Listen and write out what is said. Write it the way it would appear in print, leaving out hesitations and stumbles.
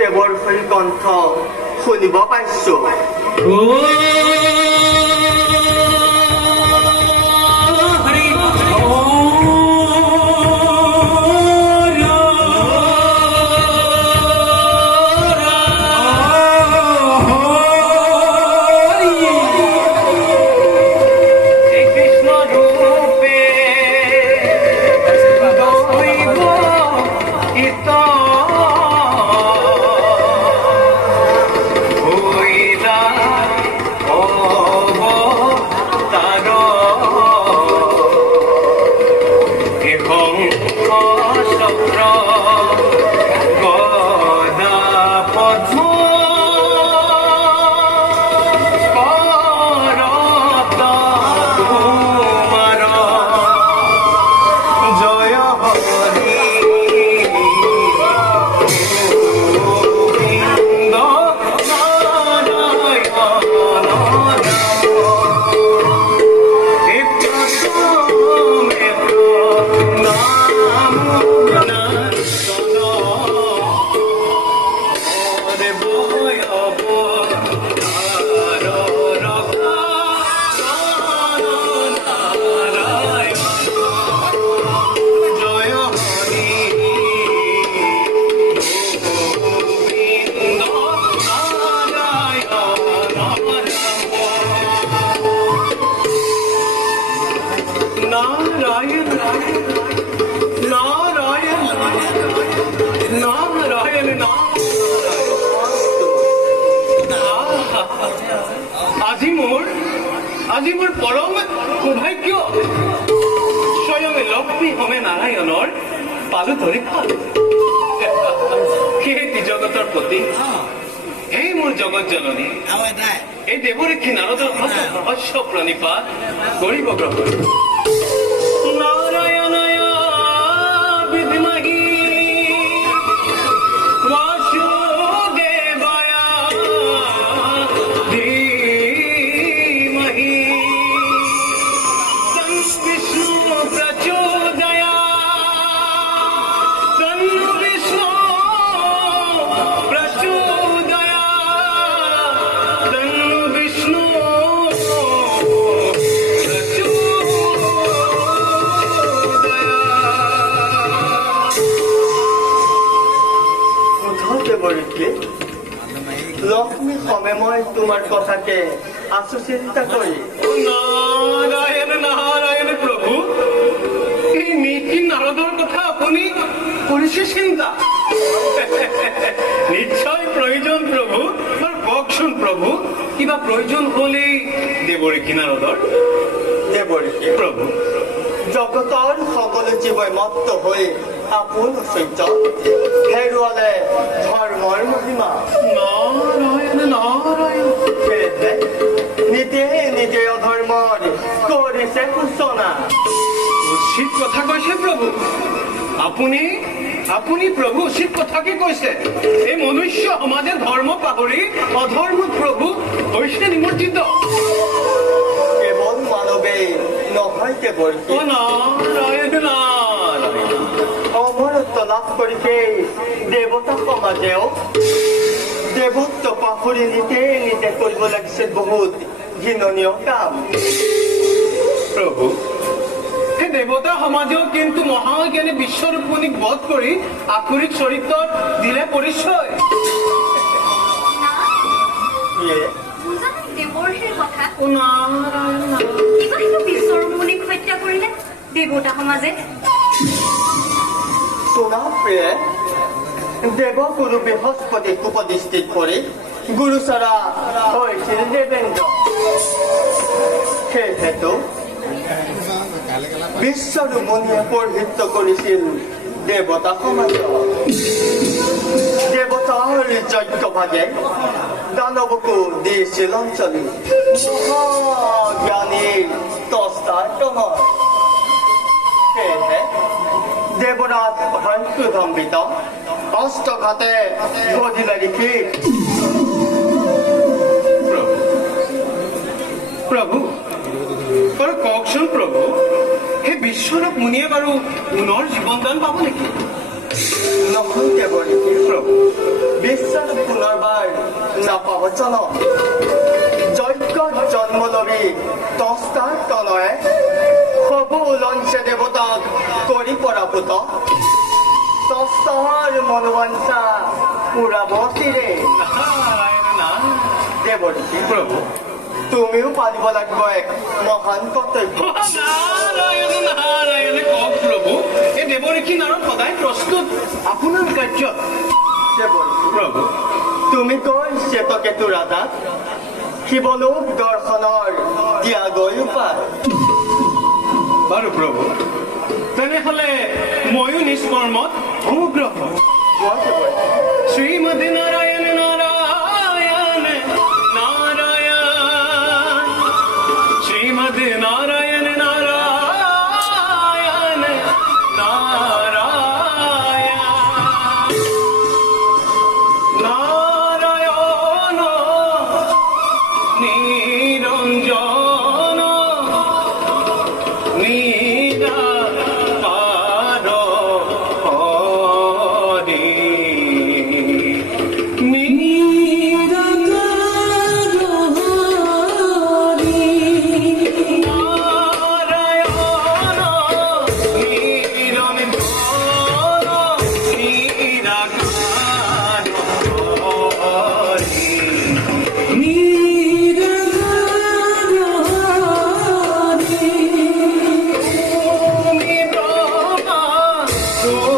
দেৱৰ হৈ কণ্ঠ শুনিব পাইছো। আজি মোৰ পৰম সৌভাগ্য স্বয়ং লক্ষ্মী হোমে নাৰায়ণৰ পালো ধৰি পালো। সেই জগতৰ প্ৰতি এই মোৰ জগত জননী এই দেৱৰীক্ষী নাৰদৰ অশ্ব প্ৰণিপাত কৰিব গ্ৰহণ। নাৰায়ণায় বিদ্মহি লক্ষ্মী সমে মই তোমাৰ কথাকে আছো চিন্তা কৰি। নাৰায়ণ নাৰায়ণ প্ৰভু, এই নীতি নাৰদৰ কথা আপুনি কৰিছে চিন্তা? নিশ্চয় প্ৰয়োজন প্ৰভু। কওকচোন প্ৰভু, কিবা প্ৰয়োজন হলেই দেৱৰীক্ষী নাৰদৰ? দেৱৰীক্ষী প্ৰভু, জগতৰ সকলো জীৱই মত্ত হৈ আপোন ঐশ্বৰ্য হেৰুৱালে ধৰ্মৰ মহিমা। নাৰায়ণ নাৰায়ণ, নিজে নিজে অধৰ্মৰ কৰিছে সূচনা। উচিত কথা কৈছে প্ৰভু। আপুনি আপুনি প্ৰভু উচিত কথাকে কৈছে। এই মনুষ্য সমাজে ধৰ্ম পাহৰি অধৰ্মত প্ৰভু হৈছে নিমজ্জিত। কেৱল মানৱেই নহয়, কেৱল নাৰায়ণ নাৰায়ণ অমৰত্ব লাভ কৰিছে দেৱতা সমাজেও দেৱত্ব পাহৰি নিজে নিজে কৰিব লাগিছে বহুত ঘৃণনীয় কাম। প্ৰভু, সেই দেৱতা সমাজেও কিন্তু মহাজ্ঞানী বিশ্বৰূপণিক বধ কৰি আখৰিক চৰিত্ৰৰ দিলে পৰিচয়। দেৱতা সমাজে দেৱগুৰু বৃহস্পতিক উপদিষ্টিত কৰি গুৰুচৰা হৈছিল দেৱেন্দ্ৰ। সেইহেতু বিশ্বৰূপণিয়ে পবিত্ৰ কৰিছিল দেৱতা সমাজ। দেৱতাৰ যজ্ঞভাগে দানৱকো দিছিল অঞ্চলি জ্ঞানীৰ তস্তাৰ তমত। সেয়েহে দেৱৰাজ ক্ৰোধান্বিত অষ্টঘাতে বধিলে লিখি। প্ৰভু কওকচোন প্ৰভু, সেই বিশ্বৰূপ মুনিয়ে বাৰু পুনৰ জীৱন দান পাব নেকি? নহয় দেৱৰীক্ষী প্ৰভু, বিশ্বাস পুনৰবাৰ নাপাব জানো যজ্ঞ জন্ম লবি দহটাৰ তনয়ে সবু উলঞ্চে দেৱতাক কৰি পৰাভূত দহটাৰ মনোবাঞ্ছা পুৰাবতীৰে দেৱৰ্ষি প্ৰভু তুমিও পালিব লাগিব এক মহান কৰ্তব্য নাৰায়ণ নাৰায়ণ কওক প্ৰভু এই দেৱঋষি নাৰদ সদায় প্ৰস্তুত আপোনাৰ কাৰ্যত দেৱৰ্ষি প্ৰভু তুমি কৈ শ্বেতকেতু ৰাজাক শিৱলোক দৰ্শনৰ দিয়াগৈ উপায় বাৰু প্ৰভু তেনেহলে ময়ো নিষ্কৰ্মত অনুগ্ৰহ কোৱা দেৱৰ্ষি শ্ৰীমতী নাৰায়ণ নাৰায়ণ নাৰায়ণ শ্ৰীমতী নাৰায়ণ নাৰায়ণ নাৰায়ণ নাৰায়ণ নিৰঞ্জন নিৰাকাৰ হৰি Oh